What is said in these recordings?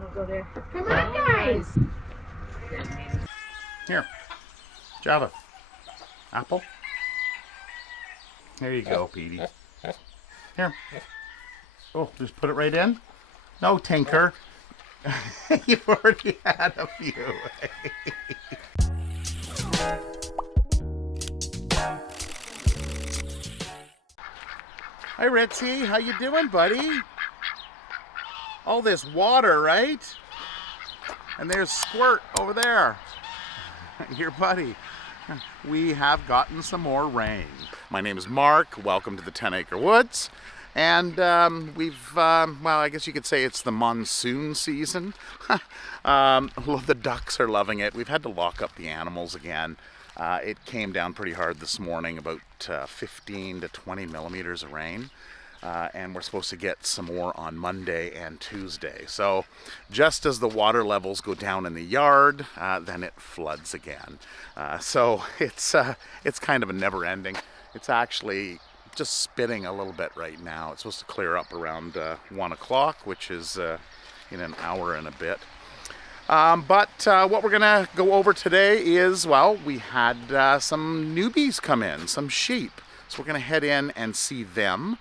I'll go there. Come on, guys. Here, Java. Apple. There you go, Petey. Here. Oh, just put it right in? No, Tinker. You've already had a few. Hi, Ritzy. How you doing, buddy? All this water, right? And there's Squirt over there. Your buddy. We have gotten some more rain. My name is Mark. Welcome to the 10 Acre Woods. And well, I guess you could say it's the monsoon season. The ducks are loving it. We've had to lock up the animals again. It came down pretty hard this morning, about 15 to 20 millimeters of rain. And we're supposed to get some more on Monday and Tuesday. So just as the water levels go down in the yard, then it floods again. So it's kind of a never ending. It's actually just spitting a little bit right now. It's supposed to clear up around 1 o'clock, which is in an hour and a bit. But what we're gonna go over today is, well, we had some newbies come in, some sheep. So we're gonna head in and see them.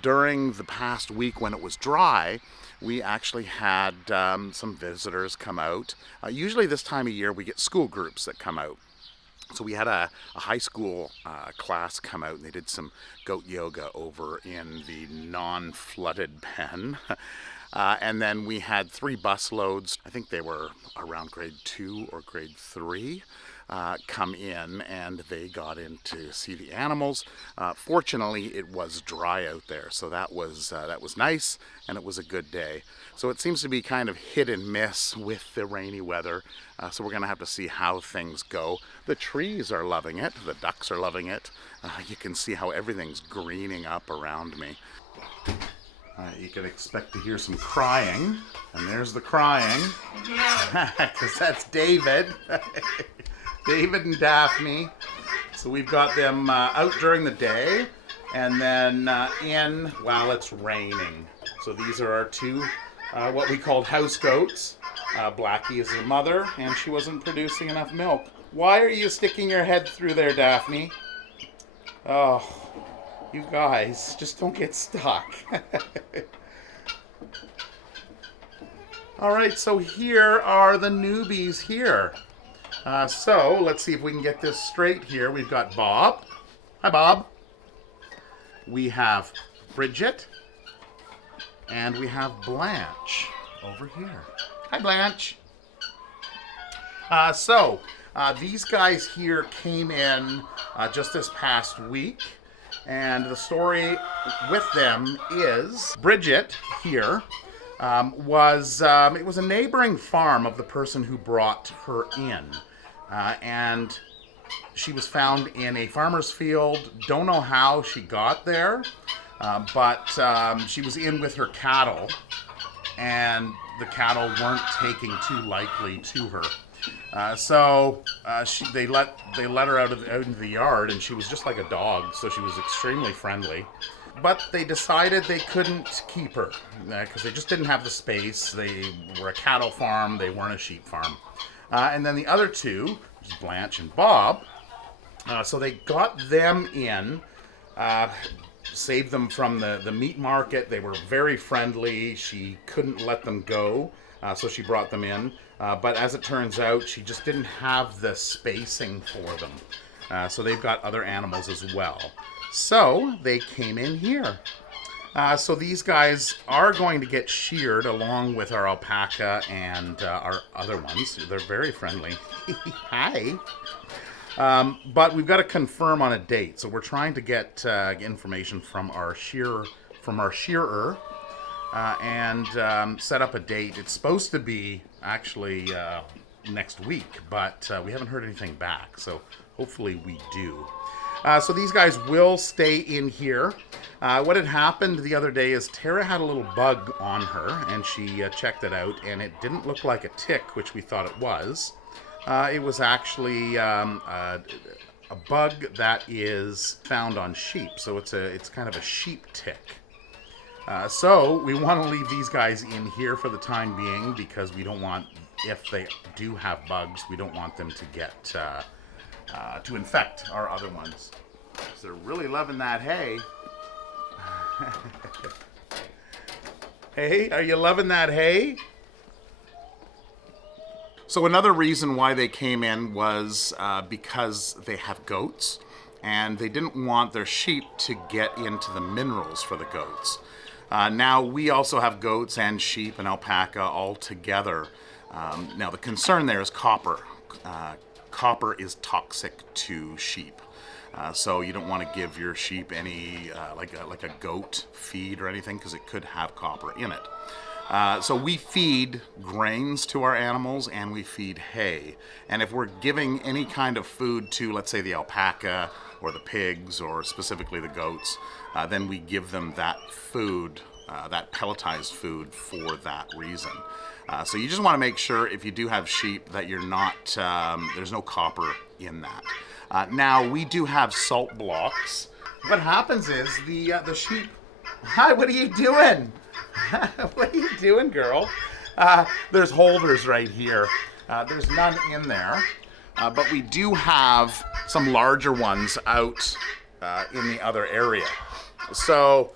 During the past week when it was dry, we actually had some visitors come out. Usually this time of year we get school groups that come out. So we had a high school class come out and they did some goat yoga over in the non-flooded pen. And then we had 3 bus loads, I think they were around grade 2 or grade 3, come in, and they got in to see the animals. Fortunately, it was dry out there, so that was nice, and it was a good day. So it seems to be kind of hit and miss with the rainy weather, so we're going to have to see how things go. The trees are loving it. The ducks are loving it. You can see how everything's greening up around me. You can expect to hear some crying, and there's the crying, because that's David. David and Daphne. So we've got them out during the day, and then in while it's raining. So these are our 2, what we called house goats. Blackie is the mother, and she wasn't producing enough milk. Why are you sticking your head through there, Daphne? Oh, you guys, just don't get stuck. All right, so here are the newbies here. So let's see if we can get this straight here. We've got Bob. Hi, Bob. We have Bridget. And we have Blanche over here. Hi, Blanche. These guys here came in just this past week. And the story with them is Bridget here it was a neighboring farm of the person who brought her in. And she was found in a farmer's field. Don't know how she got there, but she was in with her cattle, and the cattle weren't taking too likely to her. They let her out into the yard, and she was just like a dog, so she was extremely friendly. But they decided they couldn't keep her because they just didn't have the space. They were a cattle farm, they weren't a sheep farm. And then the other 2, which is Blanche and Bob, so they got them in, saved them from the meat market. They were very friendly. She couldn't let them go, so she brought them in. But as it turns out, she just didn't have the spacing for them. So they've got other animals as well. So they came in here. So these guys are going to get sheared along with our alpaca and our other ones. They're very friendly. Hi. But we've got to confirm on a date. So we're trying to get information from our shearer, and set up a date. It's supposed to be actually next week, but we haven't heard anything back. So hopefully we do. So these guys will stay in here. What had happened the other day is Tara had a little bug on her, and she checked it out, and it didn't look like a tick, which we thought it was. It was actually a bug that is found on sheep, so it's kind of a sheep tick. So we want to leave these guys in here for the time being because we don't want, if they do have bugs, we don't want them to get, to infect our other ones. So they're really loving that hay. Hey, are you loving that hay? So another reason why they came in was because they have goats, and they didn't want their sheep to get into the minerals for the goats. Now we also have goats and sheep and alpaca all together. Now the concern there is copper. Copper is toxic to sheep. So you don't want to give your sheep any like a goat feed or anything because it could have copper in it. So we feed grains to our animals and we feed hay. And if we're giving any kind of food to, let's say, the alpaca or the pigs or specifically the goats, then we give them that food, that pelletized food for that reason. So you just want to make sure if you do have sheep that you're not, there's no copper in that. Now we do have salt blocks. What happens is the sheep, hi, what are you doing? What are you doing, girl? There's holders right here. There's none in there, but we do have some larger ones out in the other area. So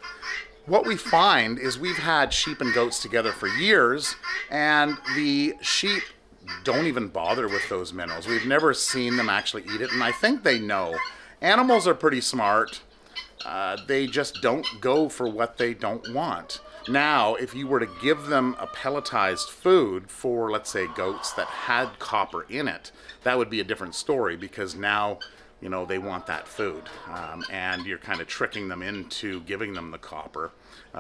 what we find is we've had sheep and goats together for years, and the sheep don't even bother with those minerals. We've never seen them actually eat it, and I think they know. Animals are pretty smart. They just don't go for what they don't want. Now, if you were to give them a pelletized food for, let's say, goats that had copper in it, that would be a different story because now, you know, they want that food. And you're kind of tricking them into giving them the copper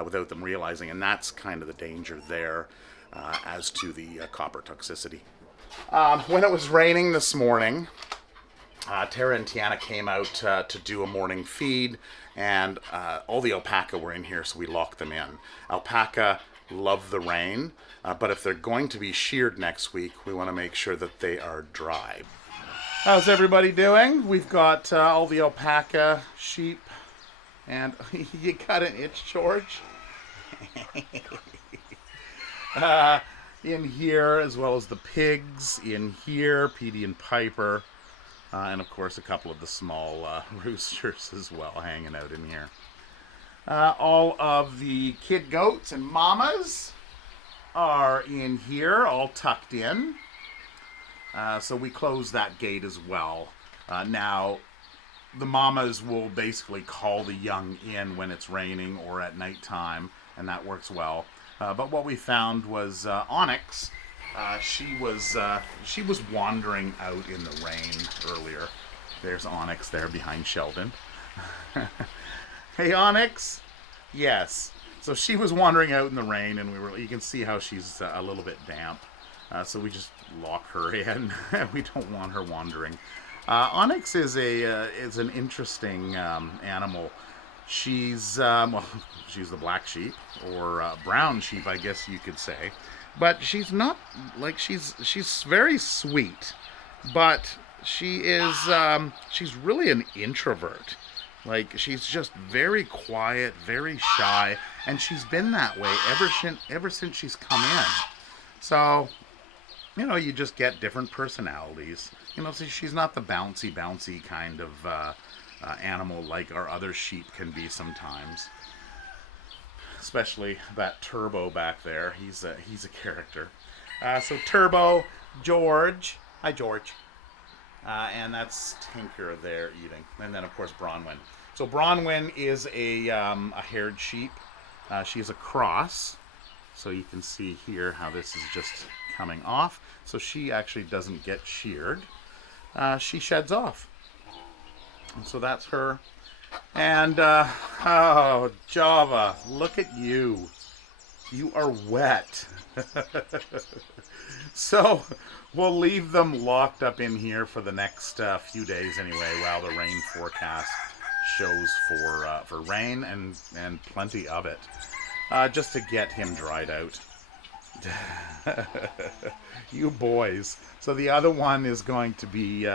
without them realizing. And that's kind of the danger there as to the copper toxicity. When it was raining this morning, Tara and Tiana came out to do a morning feed, and all the alpaca were in here, so we locked them in. Alpaca love the rain, but if they're going to be sheared next week, we want to make sure that they are dry. How's everybody doing? We've got all the alpaca sheep, and you got an itch, George? In here, as well as the pigs in here, Petey and Piper. And of course a couple of the small roosters as well hanging out in here. All of the kid goats and mamas are in here, all tucked in. So we close that gate as well. Now, the mamas will basically call the young in when it's raining or at nighttime, and that works well. But what we found was Onyx. She was wandering out in the rain earlier. There's Onyx there behind Sheldon. Hey, Onyx. Yes. So she was wandering out in the rain, and you can see how she's a little bit damp. So we just lock her in. We don't want her wandering. Onyx is an interesting animal. She's she's the black sheep, or brown sheep, I guess you could say. But she's not, like, she's very sweet, but she's really an introvert. Like, she's just very quiet, very shy, and she's been that way ever since she's come in. So, you know, you just get different personalities. You know, so she's not the bouncy kind of animal like our other sheep can be sometimes. Especially that Turbo back there. He's a character. So Turbo, George. Hi, George. And that's Tinker there eating. And then, of course, Bronwyn. So Bronwyn is a haired sheep. She is a cross. So you can see here how this is just coming off. So she actually doesn't get sheared. She sheds off. And so that's her. And, oh, Java, look at you. You are wet. So, we'll leave them locked up in here for the next few days anyway, while the rain forecast shows for rain and plenty of it, just to get him dried out. You boys. So the other one is going to be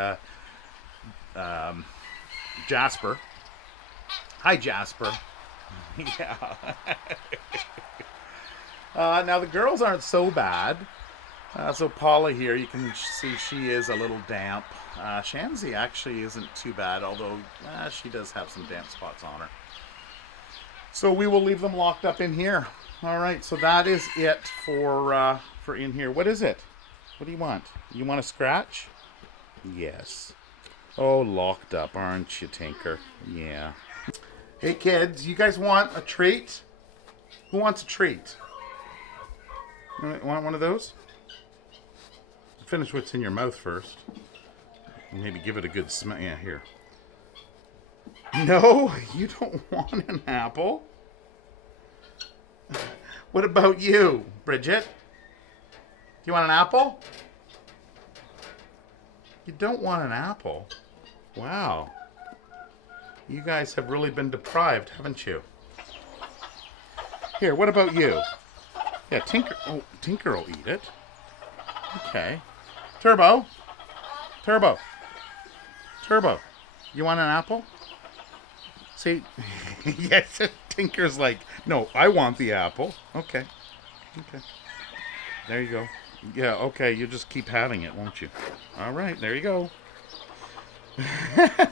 Jasper. Hi, Jasper. Yeah. Now the girls aren't so bad. So Paula here, you can see she is a little damp. Shanzi actually isn't too bad, although she does have some damp spots on her. So we will leave them locked up in here. All right, so that is it for in here. What is it? What do you want? You want a scratch? Yes. Oh, locked up, aren't you, Tinker? Yeah. Hey kids, you guys want a treat? Who wants a treat? You want one of those? Finish what's in your mouth first. Maybe give it a good smell. Yeah, here. No, you don't want an apple? What about you, Bridget? Do you want an apple? You don't want an apple? Wow. You guys have really been deprived, haven't you? Here, what about you? Yeah, Tinker. Oh, Tinker will eat it. Okay. Turbo. Turbo. Turbo. You want an apple? See? Yes, Tinker's like, no, I want the apple. Okay. Okay. There you go. Yeah, okay, you just keep having it, won't you? All right, there you go.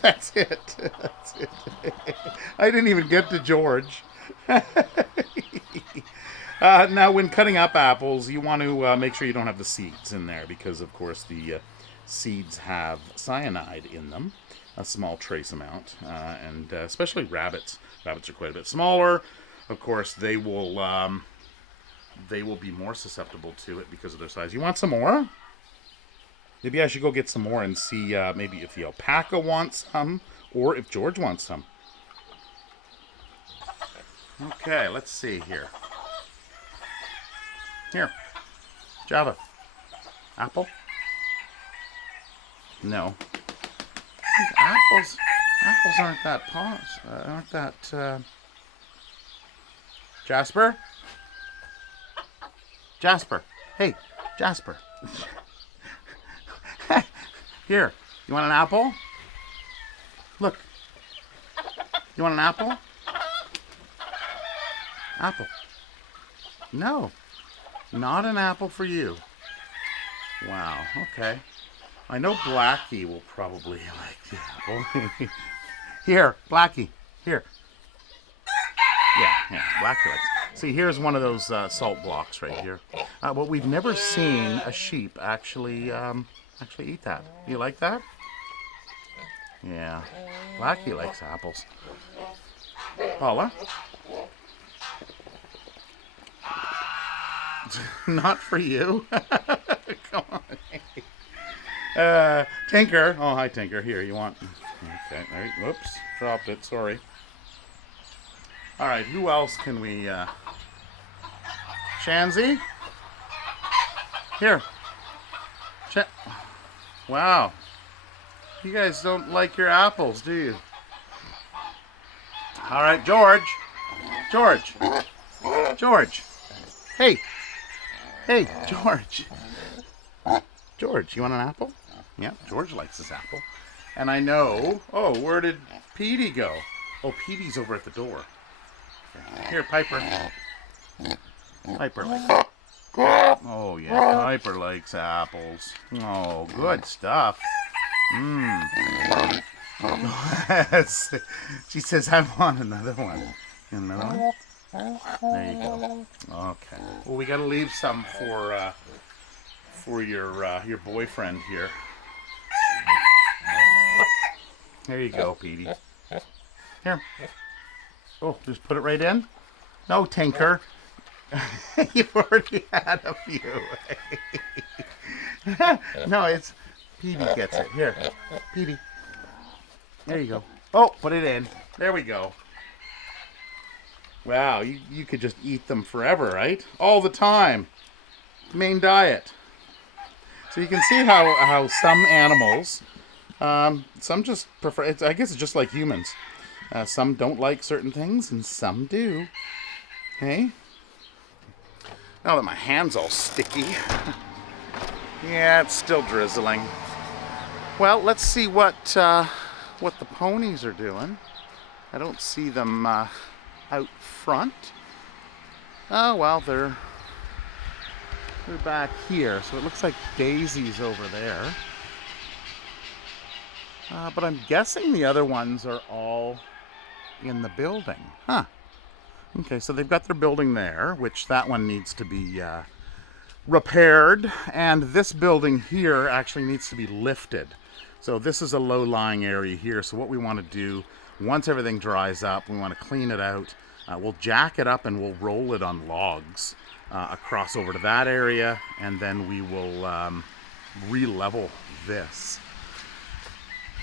That's it. That's it. I didn't even get to George. Now, when cutting up apples, you want to make sure you don't have the seeds in there because, of course, the seeds have cyanide in them, a small trace amount, and especially rabbits. Rabbits are quite a bit smaller. Of course, they will be more susceptible to it because of their size. You want some more? Maybe I should go get some more and see maybe if the alpaca wants some or if George wants some. Okay, let's see here. Here. Java. Apple? No. Apples aren't that Jasper? Jasper. Hey, Jasper. Here, you want an apple? Look. You want an apple? Apple. No. Not an apple for you. Wow, okay. I know Blackie will probably like the apple. Here, Blackie. Here. Yeah, Blackie likes it. See, here's one of those salt blocks right here. But we've never seen a sheep actually eat that. You like that? Yeah. Blackie likes apples. Paula? Not for you. Come on. Tinker. Oh, hi, Tinker. Here, you want... Okay, there you... Whoops. Dropped it. Sorry. All right, who else can we... Shanzi? Here. Wow. You guys don't like your apples, do you? All right, George. George. George. Hey. Hey, George. George, you want an apple? Yeah, George likes his apple. And I know... Oh, where did Petey go? Oh, Petey's over at the door. Here, Piper. Piper likes... Oh, yeah, Piper likes apples. Oh, good stuff. Mmm. She says, I want another one. Another one? There you go. Okay. Well, we got to leave some for your boyfriend here. There you go, Petey. Here. Oh, just put it right in? No, Tinker. You've already had a few. No, it's... Petey gets it. Here. Petey. There you go. Oh, put it in. There we go. Wow, you could just eat them forever, right? All the time. Main diet. So you can see how some animals, some just prefer, I guess it's just like humans. Some don't like certain things and some do. Hey? Now that my hand's all sticky. Yeah, it's still drizzling. Well, let's see what the ponies are doing. I don't see them out front. Oh, well, they're back here. So it looks like Daisy's over there. But I'm guessing the other ones are all in the building. Huh. Okay, so they've got their building there, which that one needs to be repaired. And this building here actually needs to be lifted. So this is a low-lying area here. So what we want to do, once everything dries up, we want to clean it out. We'll jack it up and we'll roll it on logs across over to that area. And then we will re-level this.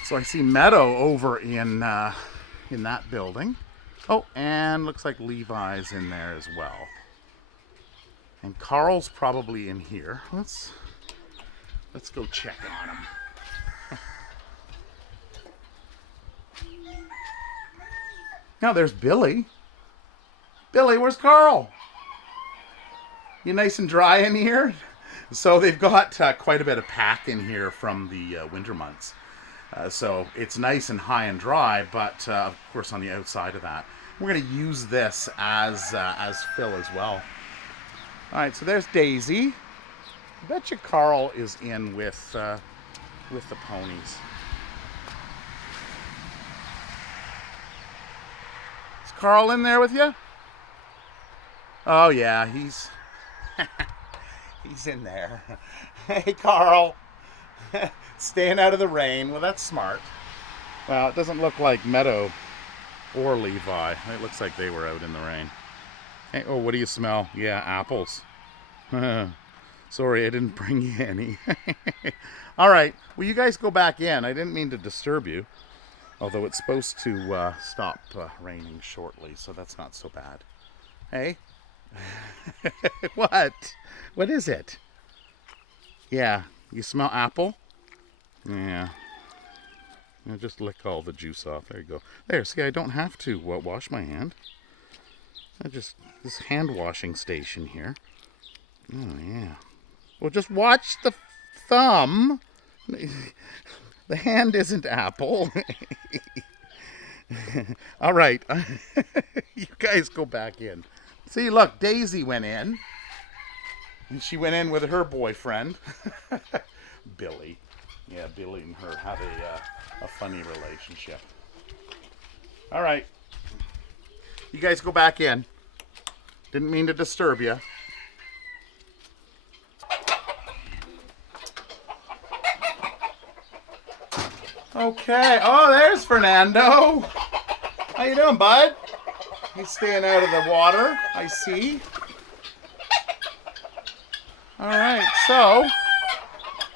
So I see Meadow over in that building. Oh, and looks like Levi's in there as well. And Carl's probably in here. Let's go check on him. Now there's Billy. Billy, where's Carl? You nice and dry in here? So they've got quite a bit of pack in here from the winter months. So it's nice and high and dry, but of course on the outside of that. We're going to use this as fill as well. All right, so there's Daisy. I bet you Carl is in with the ponies. Is Carl in there with you? Oh yeah, he's in there. Hey Carl, staying out of the rain. Well, that's smart. Well, it doesn't look like Meadow or Levi. It looks like they were out in the rain. Hey, oh, what do you smell? Yeah, apples. Sorry, I didn't bring you any. All right, well, you guys go back in. I didn't mean to disturb you, although it's supposed to stop raining shortly, so that's not so bad. Hey? What? What is it? Yeah, you smell apple? Yeah. Now just lick all the juice off. There you go. There, see, I don't have to wash my hand. This hand washing station here. Oh, yeah. Well, just watch the thumb. The hand isn't apple. All right. You guys go back in. See, look, Daisy went in. And she went in with her boyfriend, Billy. Yeah, Billy and her have a funny relationship. All right. You guys go back in. Didn't mean to disturb you. Okay. Oh, there's Fernando. How you doing, bud? He's staying out of the water, I see. All right, so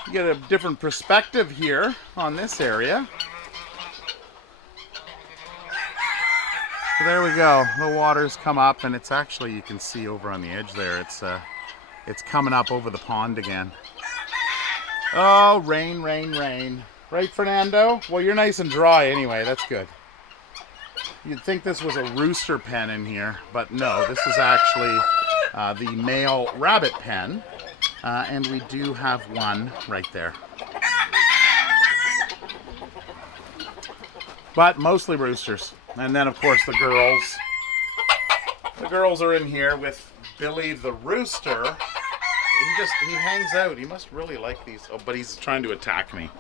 you get a different perspective here on this area. So there we go. The water's come up, and it's actually, you can see over on the edge there, it's coming up over the pond again. Oh, rain, rain, rain. Right, Fernando? Well, you're nice and dry anyway. That's good. You'd think this was a rooster pen in here, but no, this is actually the male rabbit pen. And we do have one right there. But mostly roosters. And then, of course, the girls. The girls are in here with Billy the rooster. He hangs out. He must really like these. Oh, but he's trying to attack me.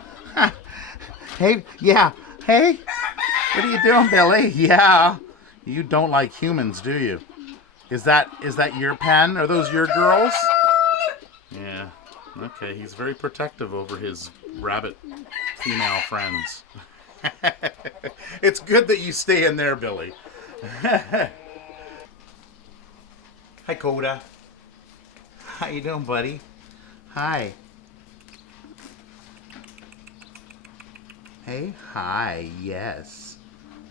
Hey, yeah. Hey, what are you doing, Billy? Yeah. You don't like humans, do you? Is that your pen? Are those your girls? Yeah. Okay, he's very protective over his rabbit female friends. It's good that you stay in there, Billy. Hi, Coda. How you doing, buddy? Hi. Hey, hi, yes.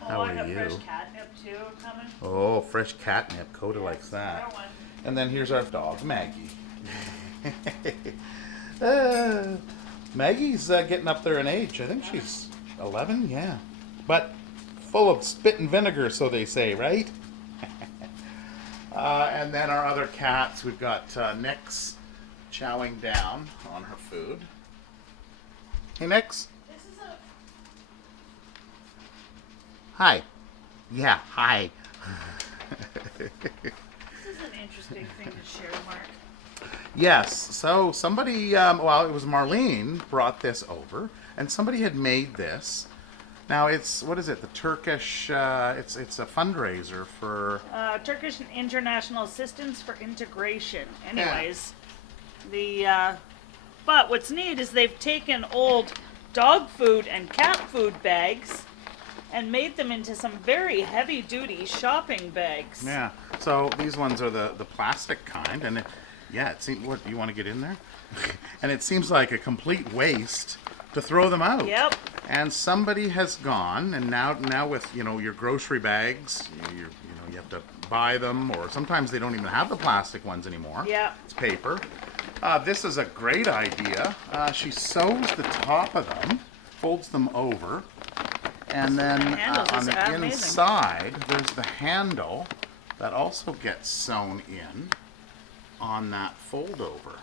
How are you? Fresh catnip too coming. Oh, fresh catnip. Coda likes that. And then here's our dog, Maggie. Maggie's getting up there in age. I think she's 11, yeah. But full of spit and vinegar, so they say, right? And then our other cats, we've got Nix chowing down on her food. Hey, Nix. Hi. Yeah, hi. This is an interesting thing to share, Mark. Yes, so somebody, well, it was Marlene brought this over, and somebody had made this. Now it's, what is it, the Turkish, it's a fundraiser for... Turkish International Assistance for Integration. Anyways, but what's neat is they've taken old dog food and cat food bags and made them into some very heavy-duty shopping bags. Yeah, so these ones are the plastic kind, and yeah, it seems, what, you want to get in there? And it seems like a complete waste to throw them out. Yep. And somebody has gone, and now with, you know, your grocery bags, you have to buy them, or sometimes they don't even have the plastic ones anymore. Yeah. It's paper. This is a great idea. She sews the top of them, folds them over, and then on the inside, there's the handle that also gets sewn in on that fold over.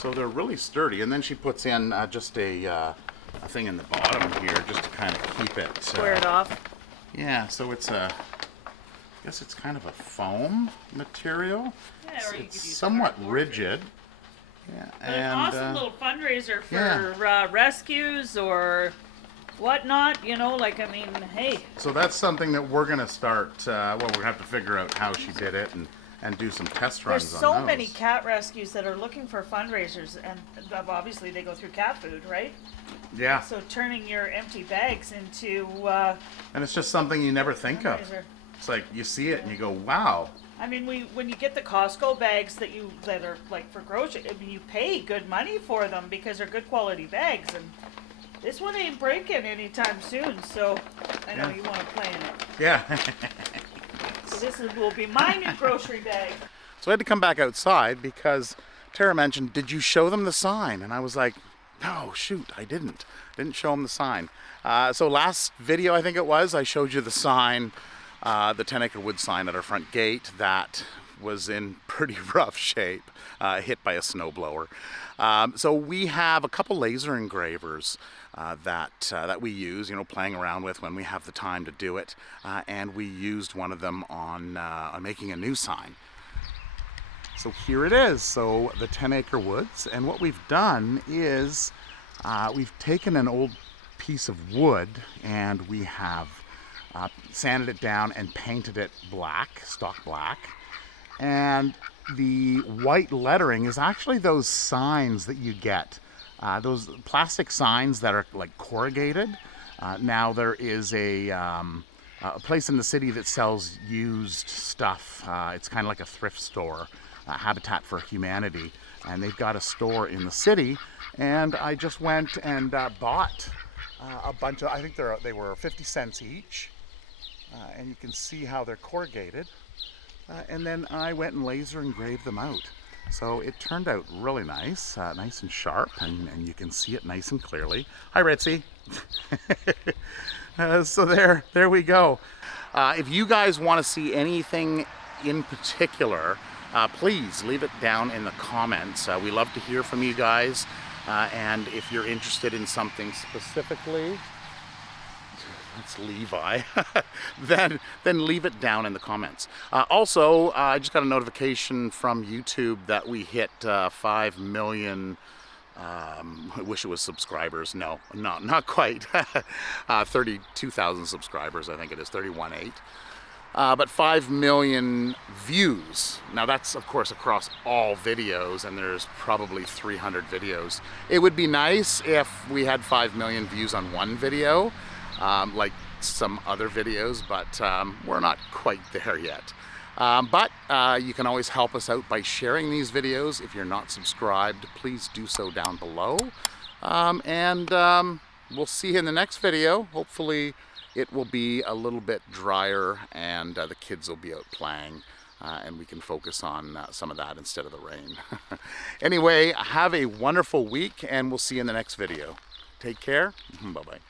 So they're really sturdy. And then she puts in just a thing in the bottom here just to kind of keep it... Square it off. Yeah, so it's I guess it's kind of a foam material. Yeah, or you could It's use somewhat cardboard. rigid. Yeah, But an awesome little fundraiser for rescues or whatnot, you know, like, I mean, hey. So that's something that we're going to start, well, we're going to have to figure out how she did it and do some test runs There's on so those. many cat rescues that are looking for fundraisers, and obviously they go through cat food, right? Yeah. So turning your empty bags into And it's just something you never think of. fundraiser. It's like you see it and you go, wow. I mean, when you get the Costco bags that are like for grocery, I mean, you pay good money for them because they're good quality bags, and this one ain't breaking anytime soon. So I know you want to play in it. Yeah. So this will be my new grocery bag. So I had to come back outside because Tara mentioned, did you show them the sign? And I was like, no, shoot, I didn't. Didn't show them the sign. So last video, I think it was, I showed you the sign, the 10 Acre Wood sign at our front gate that was in pretty rough shape, hit by a snowblower. So we have a couple laser engravers that we use, you know, playing around with when we have the time to do it. And we used one of them on making a new sign. So here it is, so the 10 Acre Woods, and what we've done is we've taken an old piece of wood and we have sanded it down and painted it black, stock black, and the white lettering is actually those signs that you get, those plastic signs that are like corrugated. Now there is a place in the city that sells used stuff. It's kind of like a thrift store. Habitat for Humanity, and they've got a store in the city, and I just went and bought a bunch of, I think they were 50 cents each, and you can see how they're corrugated, and then I went and laser engraved them out. So it turned out really nice, nice and sharp, and you can see it nice and clearly. Hi Ritzy. So there we go. If you guys want to see anything in particular, please leave it down in the comments. We love to hear from you guys, and if you're interested in something specifically, that's Levi, then leave it down in the comments. Also, I just got a notification from YouTube that we hit 5 million. I wish it was subscribers. No, not quite. 32,000 subscribers, I think it is, 31.8. But 5 million views. Now that's of course across all videos, and there's probably 300 videos. It would be nice if we had 5 million views on one video, like some other videos, but we're not quite there yet. But you can always help us out by sharing these videos. If you're not subscribed, please do so down below. We'll see you in the next video. Hopefully it will be a little bit drier, and the kids will be out playing, and we can focus on some of that instead of the rain. Anyway, have a wonderful week, and we'll see you in the next video. Take care. Bye-bye.